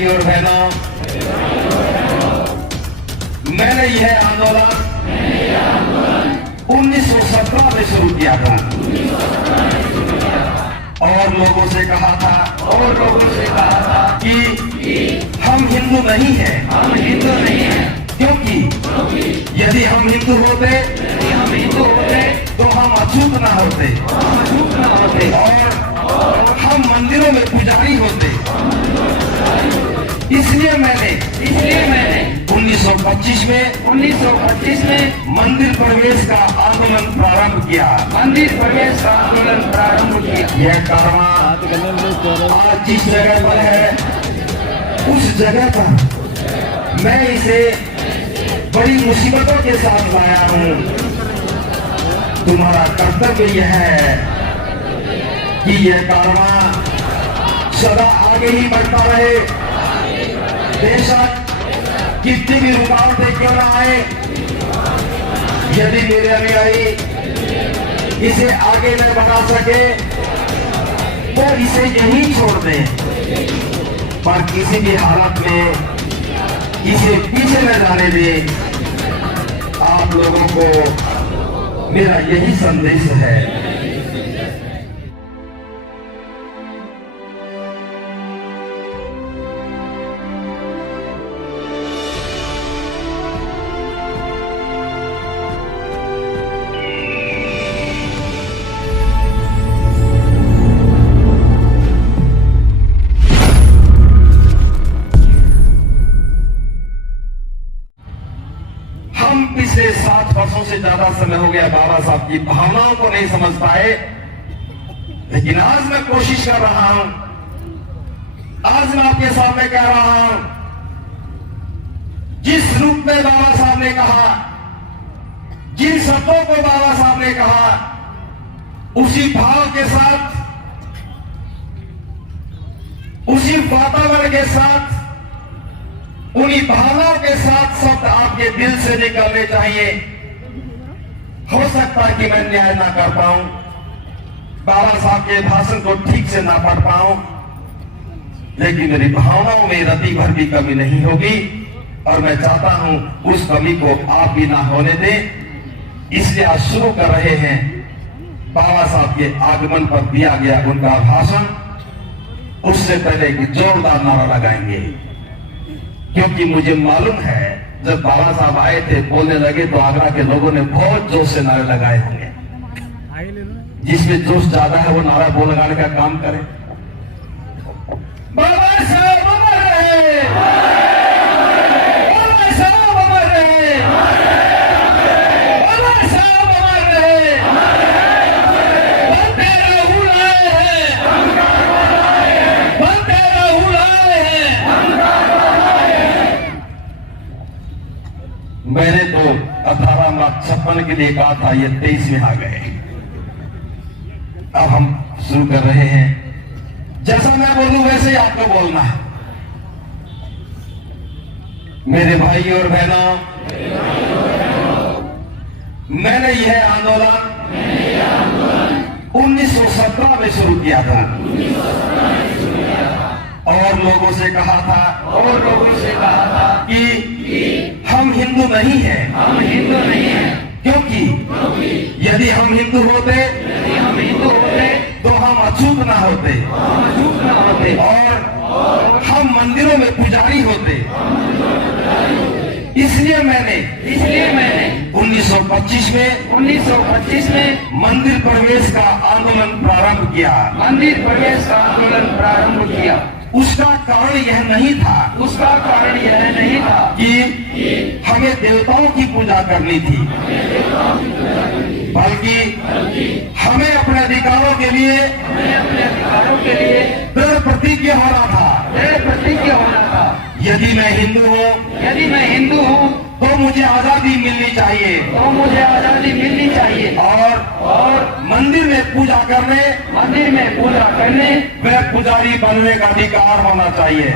भाई और बहनों, मैंने यह आंदोलन 1917 में शुरू किया था और लोगों से कहा था कि हम हिंदू नहीं हैं, क्योंकि यदि हम हिंदू होते तो हम अछूत ना होते और हम मंदिरों में पुजारी होते। इसलिए मैंने 1925 में मंदिर प्रवेश का आंदोलन प्रारंभ किया। यह कारवां आज जिस जगह पर है, उस जगह पर मैं इसे बड़ी मुसीबतों के साथ लाया हूँ। तुम्हारा कर्तव्य यह है कि यह कारवां सदा आगे ही बढ़ता रहे, बेशक कितनी भी रुकावटें क्यों न आए। यदि मेरे अनुयायी इसे आगे न बढ़ा सके तो इसे यहीं छोड़ दें, पर किसी भी हालत में इसे पीछे न जाने दें। आप लोगों को मेरा यही संदेश है। हम पिछले 7 वर्षों से ज्यादा समय हो गया बाबा साहब की भावनाओं को नहीं समझ पाए, लेकिन आज मैं कोशिश कर रहा हूं। आज मैं आपके सामने कह रहा हूं, जिस रूप में बाबा साहब ने कहा, जिन शब्दों को बाबा साहब ने कहा, उसी भाव के साथ, उसी वातावरण के साथ, उन्हीं भावनाओं के साथ शब्द आपके दिल से निकलने चाहिए। हो सकता है कि मैं न्याय ना कर पाऊं, बाबा साहब के भाषण को ठीक से ना पढ़ पाऊं, लेकिन मेरी भावनाओं में रति भर भी कमी नहीं होगी और मैं चाहता हूं उस कमी को आप भी ना होने दें। इसलिए आज शुरू कर रहे हैं बाबा साहब के आगमन पर दिया गया उनका भाषण। उससे पहले एक जोरदार नारा लगाएंगे, क्योंकि मुझे मालूम है जब बाबा साहब आए थे, बोलने लगे तो आगरा के लोगों ने बहुत जोश से नारे लगाए होंगे। जिसमें जोश ज्यादा है वो नारा बोल लगाने का काम करे। बाबा साहब अमर रहे, बाबा साहब अमर रहे, बाबा साहब अमर रहे। बंदे राहुल आए हैं, बंदे राहुल आए हैं। मैंने तो 18 मार्च 56 के लिए कहा था, ये 23 में आ गए। अब हम शुरू कर रहे हैं। जैसा मैं बोलूं वैसे ही आपको बोलना है। मेरे भाई और बहनों, मैंने यह आंदोलन 1917 में शुरू किया था और लोगों से कहा था कि हम हिंदू नहीं हैं, क्योंकि यदि हम हिंदू होते तो हम अछूत ना होते और हम मंदिरों में पुजारी होते। इसलिए मैंने 1925 में मंदिर प्रवेश का आंदोलन प्रारंभ किया। उसका कारण यह नहीं था कि हमें देवताओं की पूजा करनी थी, बल्कि हमें अपने अधिकारों के लिए दृढ़ प्रतिज्ञ होना था। यदि मैं हिंदू हूँ तो मुझे आजादी मिलनी चाहिए और मंदिर में पूजा करने व पुजारी बनने का अधिकार होना चाहिए।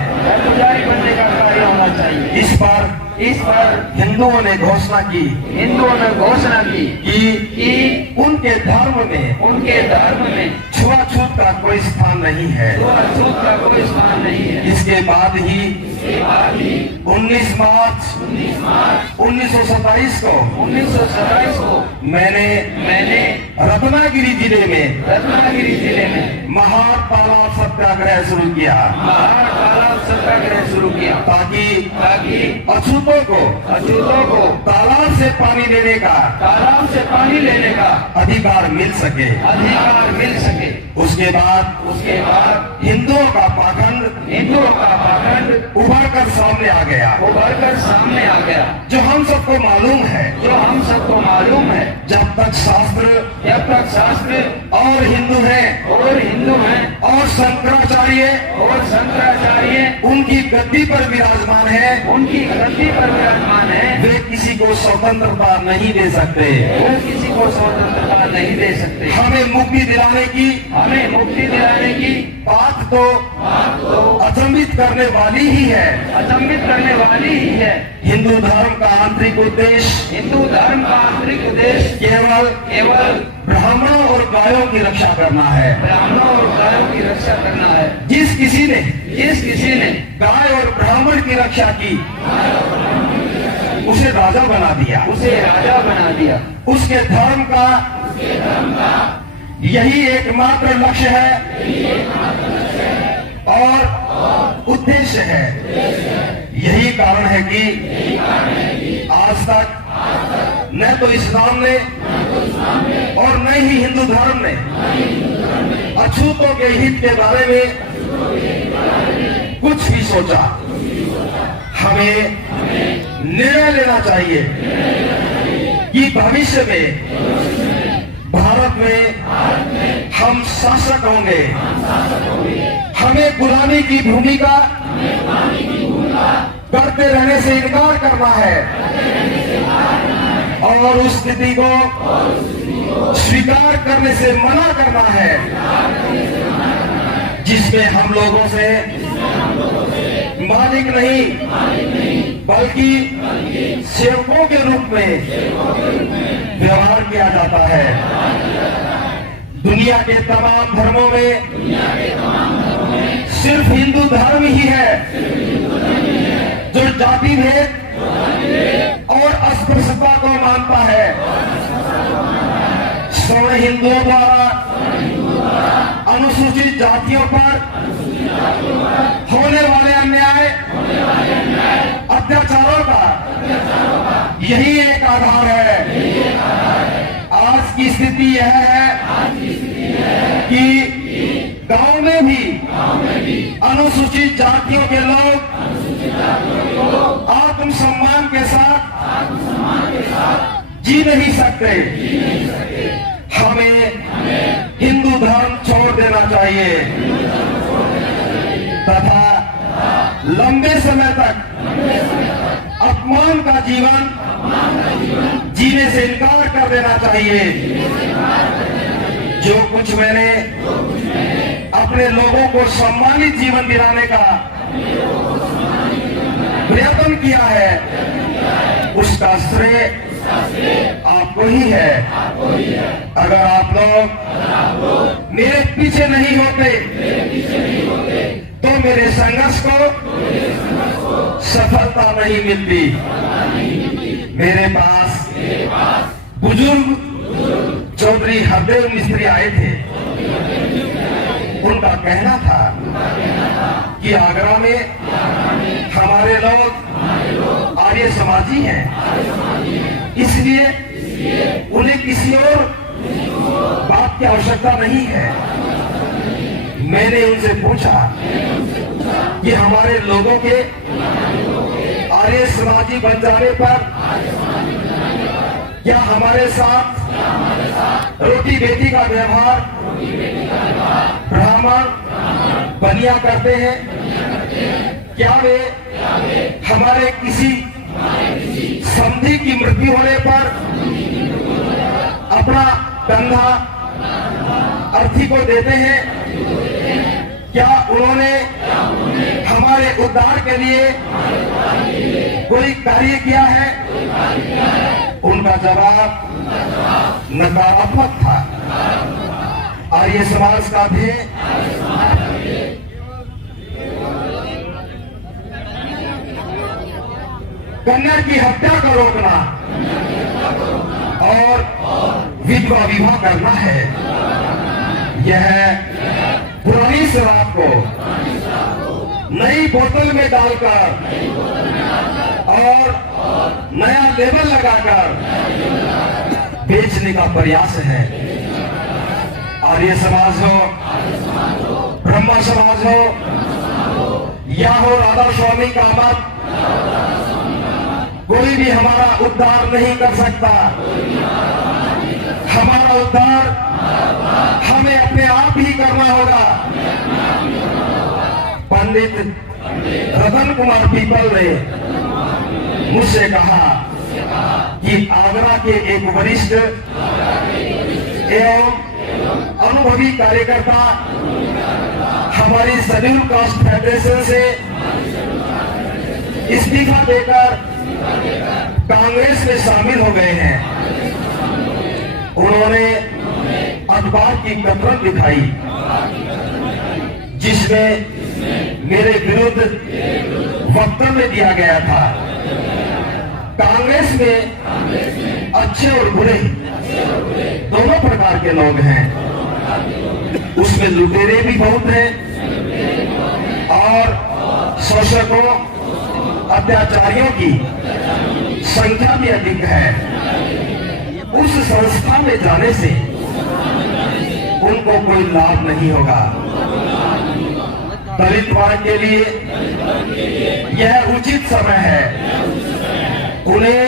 इस पर हिंदुओं ने घोषणा की कि उनके धर्म में छूत का कोई स्थान नहीं है। छूत का कोई स्थान नहीं है। इसके बाद ही 19 मार्च 1927 को मैंने रत्नागिरी जिले में महार तालाब सत्याग्रह शुरू किया। ताकि अछूतों को तालाब से पानी लेने का अधिकार मिल सके। उसके बाद हिंदुओं का पाखंड उभर कर सामने आ गया। जो हम सबको मालूम है जब तक शास्त्र और हिंदू हैं और शंकराचार्य उनकी गद्दी पर विराजमान है, वे किसी को स्वतंत्रता नहीं दे सकते। हमें मुक्ति दिलाने की बात तो अचंभित करने वाली ही है। हिंदू धर्म का आंतरिक उद्देश्य केवल ब्राह्मणों और गायों की रक्षा करना है। जिस किसी ने गाय और ब्राह्मण की रक्षा की उसे राजा बना दिया। उसके धर्म का यही एकमात्र लक्ष्य है और उद्देश्य है। यही कारण है कि आज तक न तो इस्लाम ने और न ही हिंदू धर्म ने अछूतों के हित के बारे में कुछ भी सोचा। हमें निर्णय लेना चाहिए कि भविष्य में भारत में हम शासक होंगे। हमें गुलामी की भूमिका करते रहने से इनकार करना है और उस स्थिति को स्वीकार करने से मना करना है जिसमें हम लोगों से मालिक नहीं बल्कि सेवकों के रूप में व्यवहार किया जाता है। दुनिया के तमाम धर्मों में सिर्फ हिंदू धर्म ही है जो जाति भेद और अस्पृश्यता को मानता है। सवर्ण हिंदुओं द्वारा अनुसूचित जातियों पर होने वाले अन्याय अत्याचारों का यही एक आधार है। आज की स्थिति यह है कि गांव में भी अनुसूचित जातियों के लोग आत्मसम्मान के साथ जी नहीं सकते। हमें हिंदू धर्म छोड़ देना चाहिए तथा लंबे समय तक अपमान का जीवन जीने से इनकार कर देना चाहिए। जो कुछ मैंने अपने लोगों को सम्मानित जीवन दिलाने का प्रयत्न किया है उसका श्रेय आपको ही है। अगर आप लोग मेरे पीछे नहीं होते तो मेरे संघर्ष को सफलता नहीं मिलती। मेरे पास बुजुर्ग चौधरी हरदेव मिस्त्री आए थे। उनका कहना था कि आगरा में हमारे लोग आर्य समाजी हैं, इसलिए उन्हें किसी और बात की आवश्यकता नहीं है। मैंने उनसे पूछा कि हमारे लोगों के आर्य समाजी बन जाने पर क्या हमारे साथ रोटी बेटी का व्यवहार ब्राह्मण बनिया करते हैं? क्या वे हमारे किसी समधी की मृत्यु होने पर अपना कंधा अर्थी को देते हैं? क्या उन्होंने हमारे उद्धार के लिए कोई कार्य किया है? उनका जवाब नकारात्मक था। आर्य समाज का भी कन्या की हत्या को रोकना और विधवा विवाह करना है। यह पुरानी शराब को नई बोतल में डालकर और नया लेबल लगाकर बेचने का प्रयास है। आर्य समाज हो, ब्रह्म समाज हो या हो राधा स्वामी का मत, कोई भी हमारा उद्धार नहीं कर सकता। हमारा उद्धार हमें अपने आप ही करना होगा। पंडित रतन कुमार पीपल ने मुझसे कहा कि आगरा के एक वरिष्ठ एवं अनुभवी कार्यकर्ता हमारी शेड्यूल कास्ट फेडरेशन से इस्तीफा देकर कांग्रेस में शामिल हो गए हैं। उन्होंने अखबार की कतरन दिखाई जिसमें मेरे विरुद्ध वक्तव्य दिया गया था। कांग्रेस में अच्छे और बुरे दोनों प्रकार के लोग हैं। उसमें लुटेरे भी बहुत हैं और शोषकों अत्याचारियों की संख्या भी अधिक है। उस संस्था में जाने से उनको कोई लाभ नहीं होगा। दलित वर्ग के लिए यह उचित समय है। उन्हें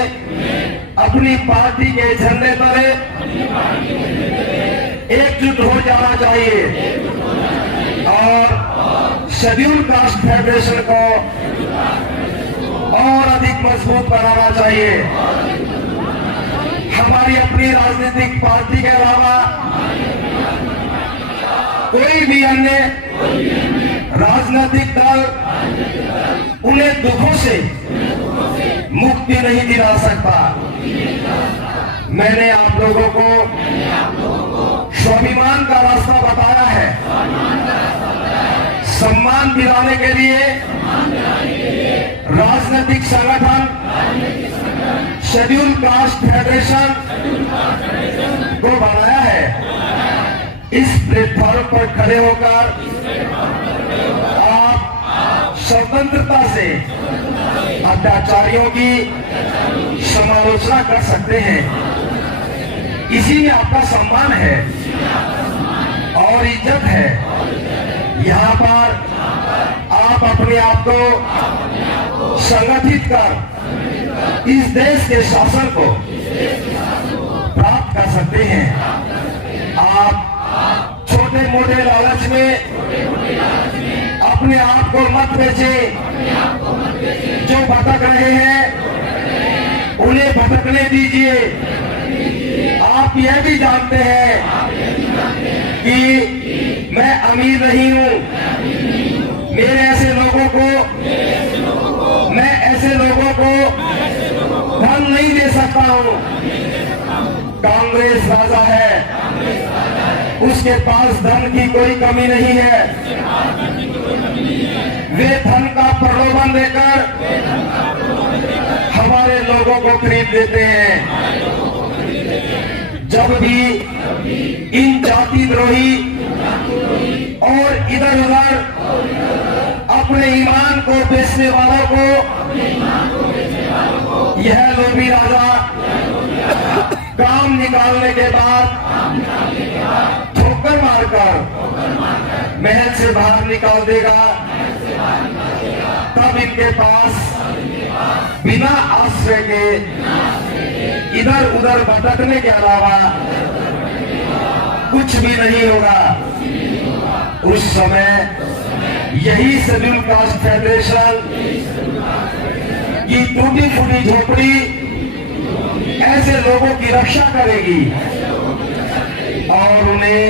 अपनी पार्टी के झंडे तले एकजुट हो जाना चाहिए और शेड्यूल कास्ट फेडरेशन को और अधिक मजबूत बनाना चाहिए। हमारी अपनी राजनीतिक पार्टी के अलावा कोई भी अन्य राजनीतिक दल उन्हें दुखों से मुक्ति नहीं दिला सकता। मैंने आप लोगों को स्वाभिमान का रास्ता बताया है। सम्मान दिलाने के लिए राजनीतिक संगठन शेड्यूल कास्ट फेडरेशन को बनाया है। इस प्लेटफॉर्म पर खड़े होकर आप स्वतंत्रता से अत्याचारियों की समालोचना कर सकते हैं। इसी में आपका सम्मान है और इज्जत है। यहाँ पर आप अपने आप को संगठित कर इस देश के शासन को प्राप्त कर सकते हैं। आप छोटे मोटे लालच में अपने आप को मत बेचे। जो भटक रहे हैं उन्हें भटकने दीजिए। आप यह भी जानते हैं कि मैं अमीर नहीं हूं। मेरे ऐसे लोगों को मैं ऐसे लोगों को धन नहीं दे सकता हूं। कांग्रेस राजा है, उसके पास धन की कोई कमी नहीं है। वे धन का प्रलोभन देकर हमारे लोगों को खरीद देते हैं। जब भी इन जाति द्रोही और इधर उधर अपने ईमान को बेचने वालों को यह लोभी राजा काम निकालने के बाद ठोकर मारकर महल से बाहर निकाल देगा, तब इनके पास बिना आश्रय के इधर उधर भटकने के अलावा कुछ भी नहीं होगा। उस समय यही शेड्यूल कास्ट फेडरेशन की टूटी फूटी झोपड़ी ऐसे लोगों की रक्षा करेगी और उन्हें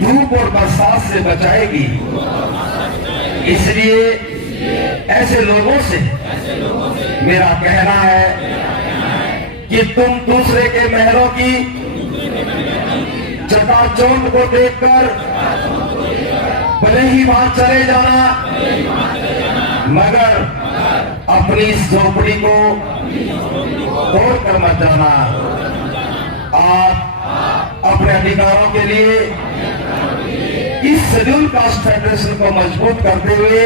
धूप और बरसात से बचाएगी। इसलिए ऐसे लोगों से मेरा कहना है कि तुम दूसरे के महलों की चकाचौंध को देखकर भले ही वहां चले जाना, मगर अपनी इस झोपड़ी को तोड़कर मत जाना। आप अपने अधिकारों के लिए इस शेड्यूल कास्ट फेडरेशन को मजबूत करते हुए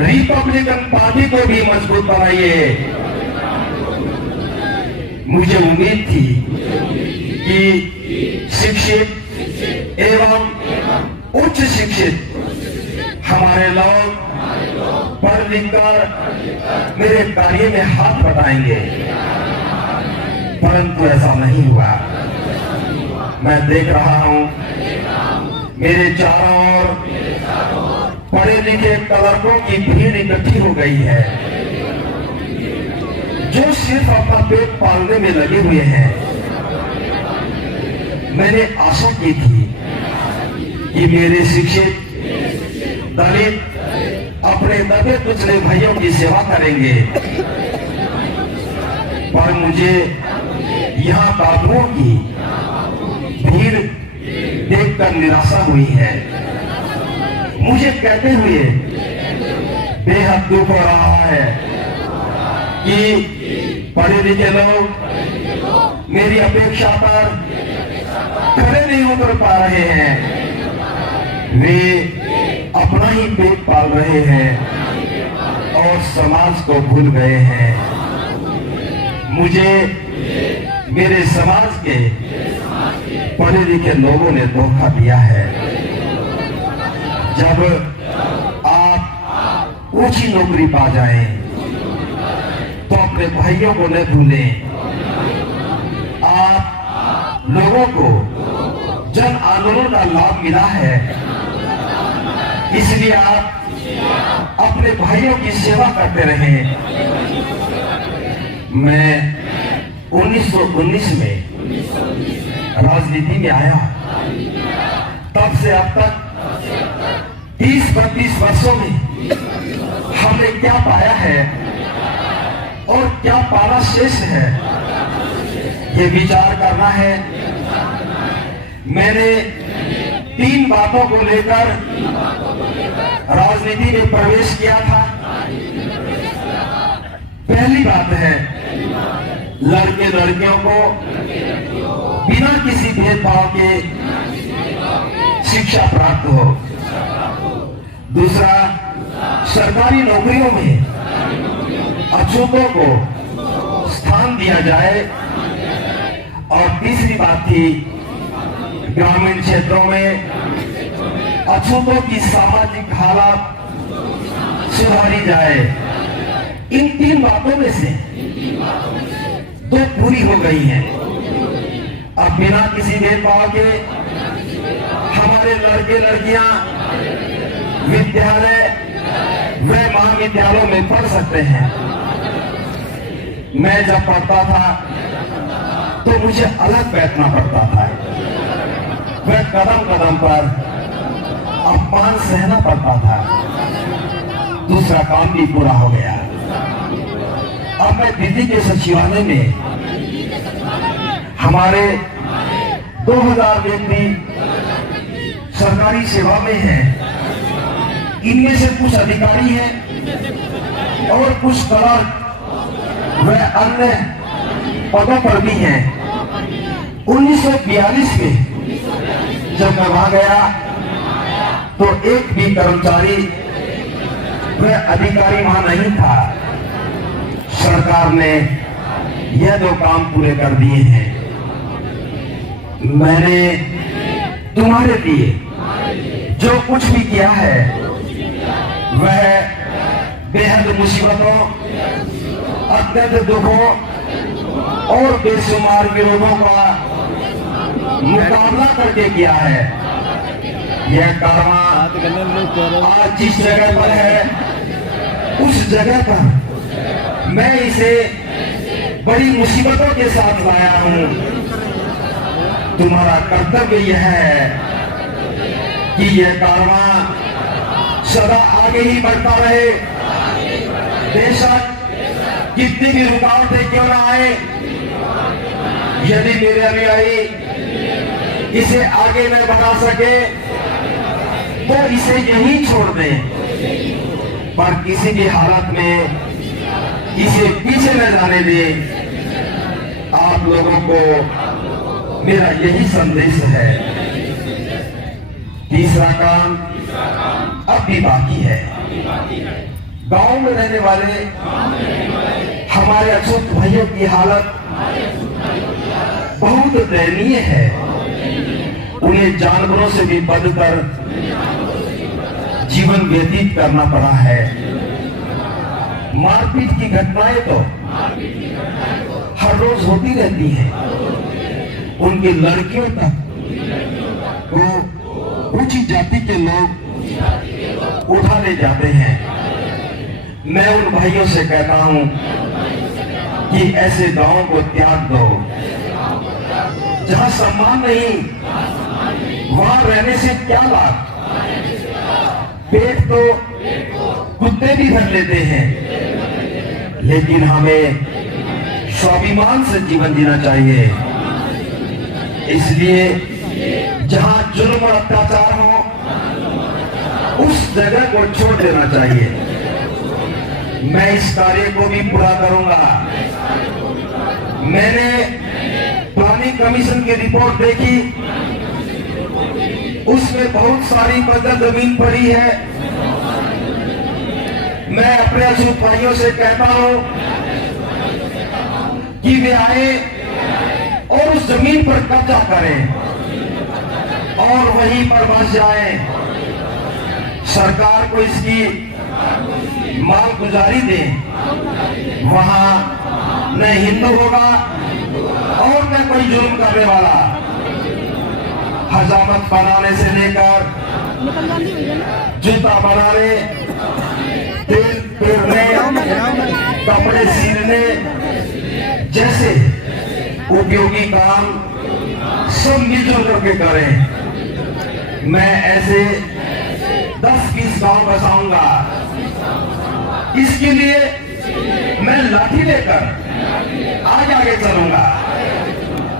रिपब्लिकन पार्टी को भी मजबूत बनाइए। मुझे उम्मीद थी कि शिक्षित एवं उच्च शिक्षित हमारे लोग पढ़ लिखकर मेरे कार्य में हाथ बटाएंगे, परंतु ऐसा नहीं हुआ। मैं देख रहा हूं मेरे चारों ओर पढ़े लिखे क्लर्कों की भीड़ इकट्ठी हो गई है, जो सिर्फ अपना पेट पालने में लगे हुए हैं। मैंने आशा की थी कि मेरे शिक्षित दलित अपने दबे कुचले भाइयों की सेवा करेंगे, पर मुझे यहाँ बाबुओं की भीड़ देखकर निराशा हुई है। मुझे कहते हुए बेहद दुख हो रहा है कि पढ़े लिखे लोग मेरी अपेक्षा पर खड़े नहीं उतर पा रहे हैं। वे अपना ही पेट पाल रहे हैं और समाज को भूल गए हैं। मुझे मेरे समाज के पढ़े लिखे लोगों ने धोखा दिया है। जब आप ऊंची नौकरी पा जाएं, तो अपने भाइयों को न भूलें। आप लोगों को जन आंदोलन का लाभ मिला है, इसलिए आप अपने भाइयों की सेवा करते रहें। मैं 1919 में राजनीति में आया, तब से अब तक 30-32 वर्षों में हमने क्या पाया है और क्या पाना शेष है, ये विचार करना है। मैंने 3 बातों को लेकर राजनीति में प्रवेश किया था। पहली बात है, लड़के लड़कियों को बिना किसी भेदभाव के शिक्षा प्राप्त हो। दूसरा, सरकारी नौकरियों में अछूतों को स्थान दिया जाए। और तीसरी बात थी, ग्रामीण क्षेत्रों में अछूतों की सामाजिक हालत सुधारी जाए। इन 3 बातों में से 2 पूरी हो गई हैं। अब बिना किसी भेदभाव के हमारे लड़के लड़कियां विद्यालय व महाविद्यालयों में पढ़ सकते हैं। मैं जब पढ़ता था तो मुझे अलग बैठना पड़ता था, वह कदम कदम पर अपमान सहना पड़ता था। दूसरा काम भी पूरा हो गया। अब मैं दिल्ली के सचिवालय में हमारे 2000 व्यक्ति सरकारी सेवा में हैं। इनमें से कुछ अधिकारी हैं और कुछ क्लर्क व अन्य पदों पर भी हैं। 1942 में जब मैं वहां गया तो एक भी कर्मचारी व अधिकारी वहां नहीं था। सरकार ने यह 2 काम पूरे कर दिए हैं। मैंने तुम्हारे लिए जो कुछ भी किया है वह बेहद मुसीबतों, अत्यंत दुखों और बेशुमार विरोधों का मुकाबला करके किया है। यह कारवां आज जिस जगह पर है, उस जगह पर मैं इसे बड़ी मुसीबतों के साथ लाया हूं। तुम्हारा कर्तव्य यह है कि यह कारवां सदा आगे ही बढ़ता रहे। बेशक कितनी भी रुकावटें क्यों ना आए, यदि मेरे अनुयायी इसे आगे न बढ़ा सके तो इसे यहीं छोड़ दें, पर किसी भी हालत में इसे पीछे न जाने दें। आप लोगों को मेरा यही संदेश है। तीसरा काम अब भी बाकी है। गांव में रहने वाले हमारे अछूत भाइयों की हालत बहुत दयनीय है। उन्हें जानवरों से भी बढ़कर जीवन व्यतीत करना पड़ा है। मारपीट की घटनाएं तो हर रोज होती रहती हैं। उनकी लड़कियों तक को ऊंची जाति के लोग उठा ले जाते हैं। मैं उन भाइयों से कहता हूं कि ऐसे गांवों को त्याग दो। जहां सम्मान नहीं वहां रहने से क्या लाभ। पेट तो कुत्ते भी भर लेते हैं, लेकिन हमें स्वाभिमान से जीवन जीना चाहिए। इसलिए जहां जुल्म और अत्याचार हो उस जगह को छोड़ देना चाहिए। मैं इस कार्य को भी पूरा करूंगा। मैंने प्लानिंग कमीशन की रिपोर्ट देखी, उसमें बहुत सारी बंजर जमीन पड़ी है। मैं अपने अछूत भाइयों से कहता हूं कि वे आए और उस जमीन पर कब्जा करें और वहीं पर बस जाएं। सरकार को इसकी माल गुजारी दे। वहां न हिंदू होगा और न कोई जुल्म करने वाला। हजामत बनाने से लेकर जूता बनाने, तेल पेरने, कपड़े सीने जैसे उपयोगी काम सब मिलजुल करके करें। मैं ऐसे 10-20 गांव बसाऊंगा। इसके लिए मैं लाठी लेकर आगे आगे चलूंगा।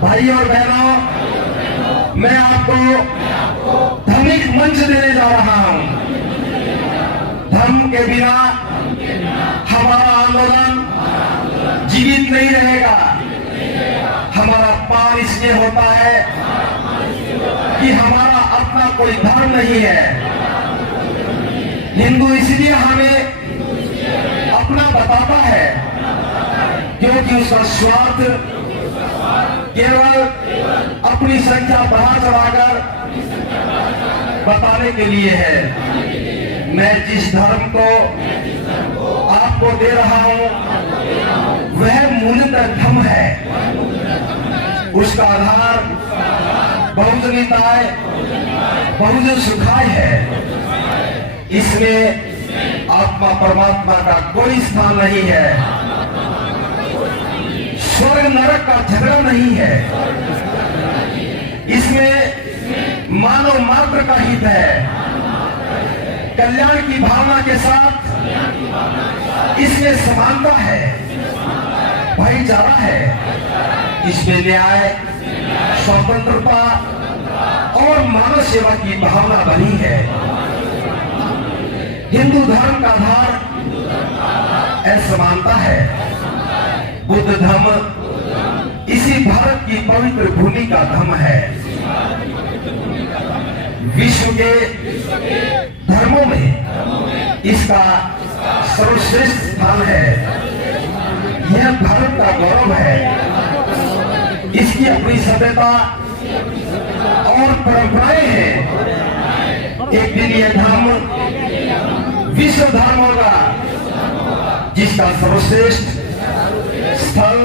भाई और बहनों, मैं आपको धार्मिक मंच देने जा रहा हूं। धर्म के बिना हमारा आंदोलन जीवित नहीं रहेगा। हमारा पार इसलिए होता है कि हमारा अपना कोई धर्म नहीं है। हिंदू इसलिए हमें अपना बताता है क्योंकि उसका स्वार्थ केवल अपनी संख्या बढ़ा चढ़ाकर बताने के लिए है। मैं जिस धर्म को आपको दे रहा हूं वह मूलतः धर्म है। उसका आधार बहुजनिताय, बहुजन सुखाय है। इसमें आत्मा परमात्मा का कोई स्थान नहीं है। स्वर्ग नरक का झगड़ा नहीं है। इसमें मानव मात्र का हित है। कल्याण की भावना के साथ इसमें समानता है, भाईचारा है। इसमें न्याय, स्वतंत्रता और मानव सेवा की भावना बनी है। हिंदू धर्म का आधार असमानता है। बुद्ध धर्म इसी भारत की पवित्र भूमि का धर्म है। विश्व के धर्मों में इसका सर्वश्रेष्ठ स्थान है। यह भारत का गौरव है। इसकी अपनी सभ्यता और परंपराएं हैं। एक दिन यह धर्म विश्व धर्म होगा जिसका सर्वश्रेष्ठ स्थल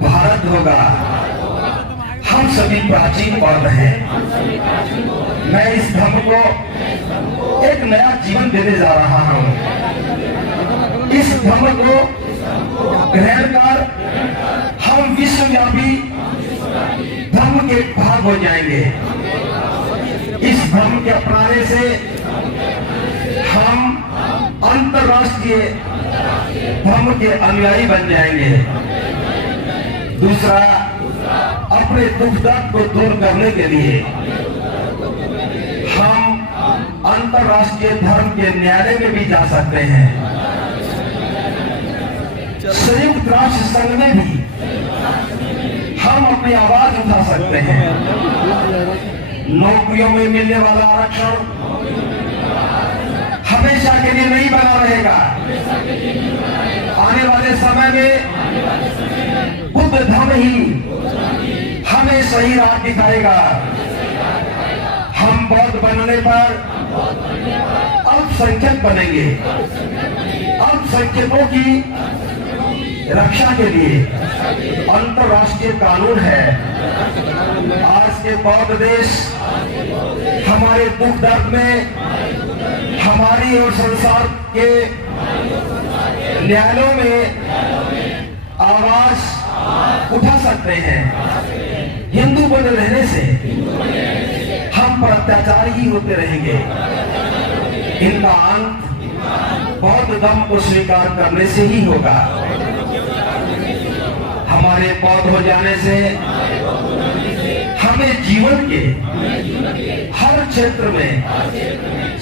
भारत होगा। हम सभी प्राचीन पर्व हैं। मैं इस धर्म को एक नया जीवन देने जा रहा हूं। इस धर्म को ग्रहण कर हम विश्वव्यापी धर्म के भाग हो जाएंगे। इस धर्म के अपनाने से हम अंतरराष्ट्रीय धर्म के अनुयायी बन जाएंगे। दूसरा, अपने दुख दर्द को दूर करने के लिए हम अंतर्राष्ट्रीय धर्म के न्यायालय में भी जा सकते हैं। संयुक्त राष्ट्र संघ में भी हम अपनी आवाज उठा सकते हैं। नौकरियों में मिलने वाला आरक्षण हमेशा के लिए नहीं बना रहेगा। आने वाले समय में बुद्ध धर्म ही हमें सही राह दिखाएगा। हम बौद्ध बनने पर अल्पसंख्यक बनेंगे। अल्पसंख्यकों की रक्षा के लिए अंतर्राष्ट्रीय कानून है। आज के बौद्ध देश हमारे दुख दर्द में हमारी और संसार के न्यायालयों में आवाज उठा सकते हैं। हिंदू बने रहने से हम पर अत्याचार ही होते रहेंगे। इनका अंत बौद्ध धर्म को स्वीकार करने से ही होगा। हमारे बौद्ध हो जाने से हमें जीवन के हर क्षेत्र में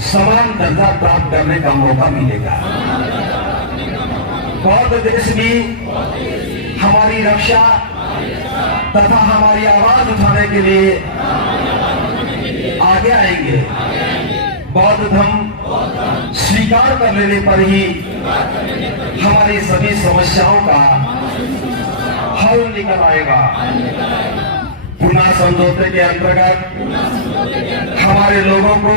समान दर्जा प्राप्त करने का मौका मिलेगा। बौद्ध देश भी हमारी रक्षा तथा हमारी आवाज उठाने के लिए आगे आएंगे। बौद्ध धर्म स्वीकार कर लेने पर ही हमारी सभी समस्याओं का हल निकल आएगा। पुनः समझौते के अंतर्गत हमारे लोगों को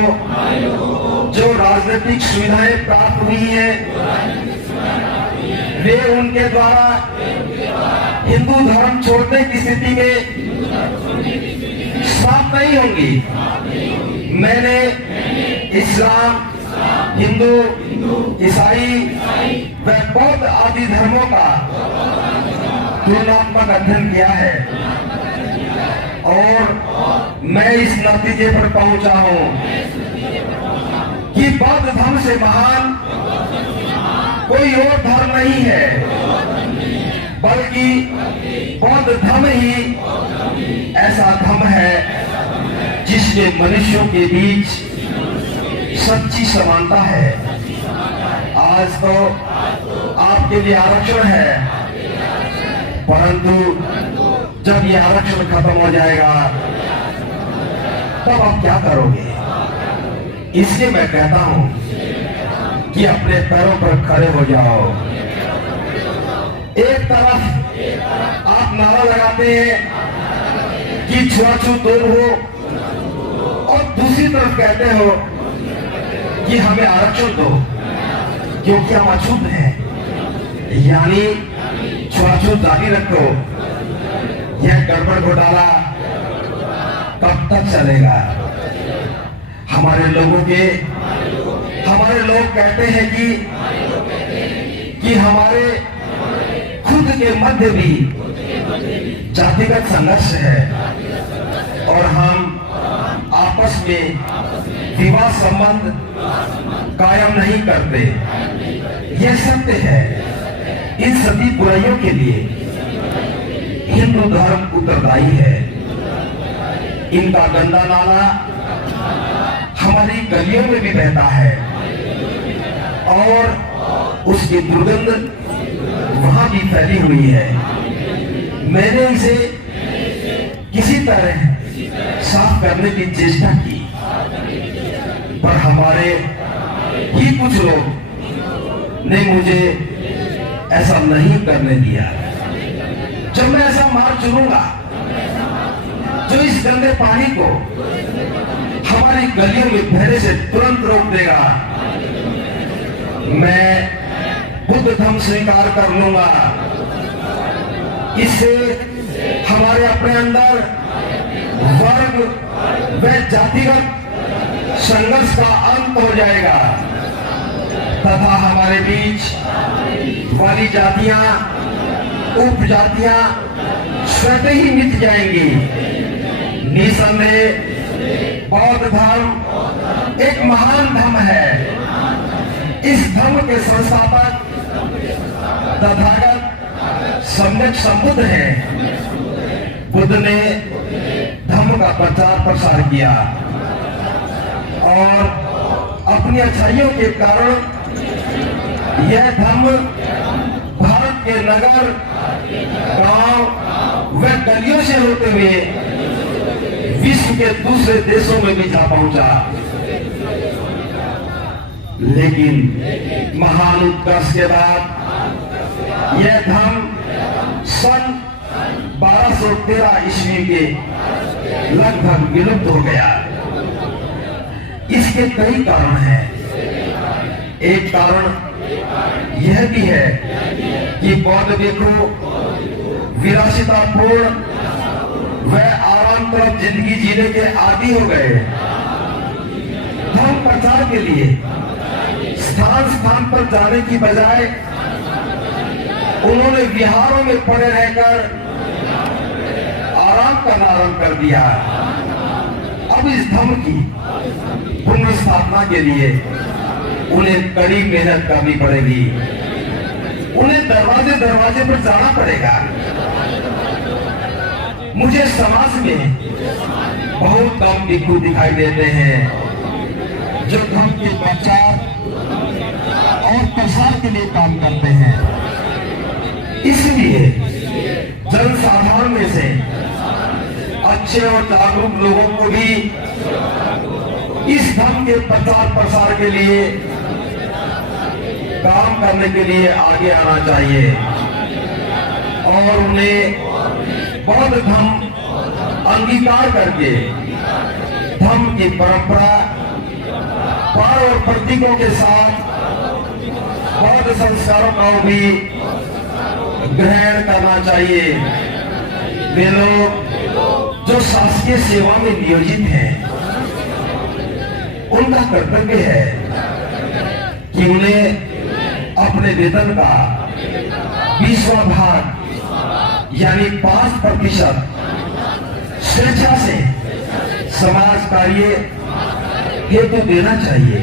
जो राजनीतिक सुविधाएं प्राप्त हुई हैं, वे उनके द्वारा हिंदू धर्म छोड़ने की स्थिति में समाप्त नहीं होंगी। मैंने इस्लाम, हिंदू, ईसाई व बौद्ध आदि धर्मों का तुलनात्मक अध्ययन किया है और मैं इस नतीजे पर पहुंचा हूं कि बौद्ध धर्म से महान कोई और धर्म नहीं है, बल्कि बौद्ध धर्म ही ऐसा धर्म है जिसमें मनुष्यों के बीच सच्ची समानता है। आज तो आपके लिए आरक्षण है, परंतु जब ये आरक्षण खत्म हो जाएगा तब आप क्या करोगे? इसलिए मैं कहता हूं कि अपने पैरों पर खड़े हो जाओ। एक तरफ आप नारा लगाते हैं कि छुआछूत दूर हो और दूसरी तरफ कहते हो कि हमें आरक्षण दो क्योंकि हम अछूत हैं। यानी छुआछूत जारी रखो। यह गड़बड़ घोटाला कब तक चलेगा? हमारे लोग कहते हैं कि हमारे खुद के मध्य भी जातिगत संघर्ष है और हम आपस में विवाह संबंध कायम नहीं करते। यह सत्य है। इन सभी बुराइयों के लिए हिंदू धर्म उत्तरदायी है। इनका गंदा नाला हमारी गलियों में भी बहता है और उसकी दुर्गंध वहां भी फैली हुई है। मैंने इसे किसी तरह साफ करने की चेष्टा की, पर हमारे ही कुछ लोग ने मुझे ऐसा नहीं करने दिया। जब मैं ऐसा मार्ग चुनूंगा जो इस गंदे पानी को हमारी गलियों में बहने से तुरंत रोक देगा, मैं बुद्ध धर्म स्वीकार कर लूंगा। इससे हमारे अपने अंदर वर्ग व जातिगत संघर्ष का अंत हो जाएगा तथा हमारे बीच वाली जातियां, उपजातियां स्वतः ही मिट जाएंगी। निसंदेह बौद्ध धर्म एक महान धर्म है। इस धर्म के संस्थापक तथागत सम्यक संबुद्ध हैं। बुद्ध ने धम्म का प्रचार प्रसार किया और अपनी अच्छाइयों के कारण यह धम्म भारत के नगर, गांव व गलियों से होते हुए विश्व के दूसरे देशों में भी जा पहुंचा। लेकिन महान उत्कर्ष के बाद यह धर्म सन 1213 ईस्वी के लगभग विलुप्त हो गया। इसके कई कारण हैं। एक कारण यह भी है कि बौद्ध भिक्षु विलासितापूर्ण व आराम तरफ जिंदगी जीने के आदी हो गए। धर्म प्रचार के लिए स्थान स्थान पर जाने की बजाय उन्होंने विहारों में पड़े रहकर आराम करना आरंभ कर दिया। अब इस धर्म की पुनर्स्थापना के लिए उन्हें कड़ी मेहनत करनी पड़ेगी। उन्हें दरवाजे दरवाजे पर जाना पड़ेगा। मुझे समाज में बहुत कम भिक्षु दिखाई देते हैं जो धर्म के प्रचार और प्रसार के लिए काम करते हैं। इसलिए जनसाधारण में से अच्छे और जागरूक लोगों को भी इस धर्म के प्रचार प्रसार के लिए काम करने के लिए आगे आना चाहिए और उन्हें बौद्ध धर्म अंगीकार करके धर्म की परंपरा पार और प्रतीकों के साथ बौद्ध संस्कारों का भी ग्रहण करना चाहिए। वे लोग जो शासकीय सेवा में नियोजित हैं, उनका कर्तव्य है कि उन्हें अपने वेतन का 20वां भाग यानी 5% स्वेच्छा से समाज कार्य हेतु देना चाहिए।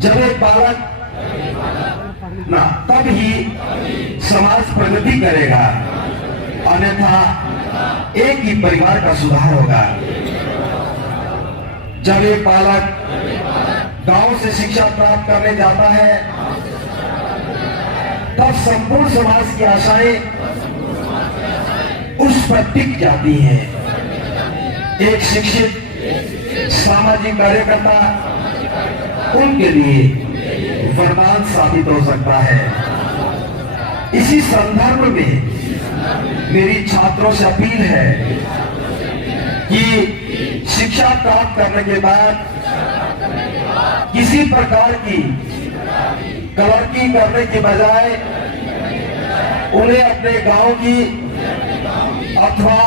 जब एक बालक ना तब ही समाज प्रगति करेगा, अन्यथा एक ही परिवार का सुधार होगा। जब एक बालक गांव से शिक्षा प्राप्त करने जाता है, तब संपूर्ण समाज की आशाएं उस पर टिक जाती हैं। एक शिक्षित सामाजिक कार्यकर्ता उनके लिए वरदान साबित हो सकता है। इसी संदर्भ में मेरी छात्रों से अपील है कि शिक्षा प्राप्त करने के बाद किसी प्रकार की क्लर्की करने के बजाय उन्हें अपने गांव की अथवा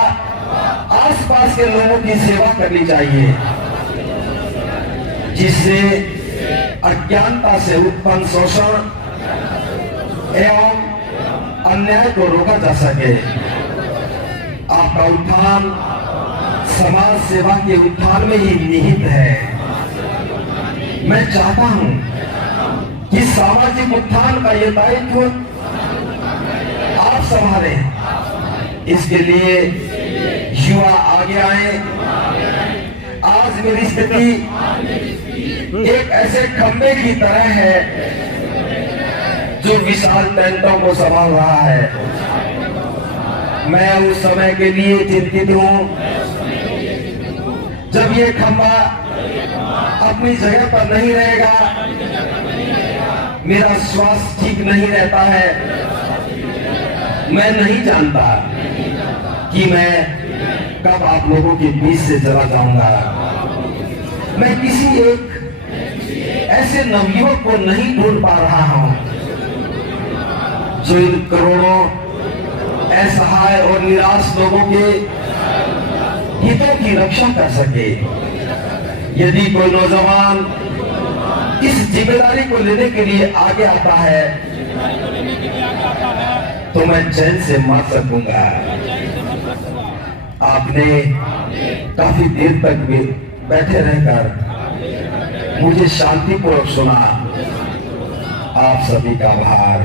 आसपास के लोगों की सेवा करनी चाहिए, जिससे अज्ञानता से उत्पन्न शोषण एवं अन्याय को रोका जा सके। आपका उत्थान समाज सेवा के उत्थान में ही निहित है। मैं चाहता हूं कि सामाजिक उत्थान का ये दायित्व आप संभालें। इसके लिए युवा आगे आए। आज मेरी स्थिति एक ऐसे खंबे की तरह है जो विशाल टेंटों को संभाल रहा है। मैं उस समय के लिए चिंतित हूं जब ये खंबा अपनी जगह पर नहीं रहेगा, मेरा स्वास्थ्य ठीक नहीं रहता है। मैं नहीं जानता कि मैं कब आप लोगों के बीच से चला जाऊंगा। मैं किसी एक ऐसे नवयुवक को नहीं ढूंढ पा रहा हूं जो इन करोड़ों असहाय और निराश लोगों के हितों की रक्षा कर सके। यदि कोई नौजवान इस जिम्मेदारी को लेने के लिए आगे आता है तो मैं चैन से मार सकूंगा। आपने काफी देर तक बैठे रहकर मुझे शांतिपूर्वक सुना। आप सभी का आभार।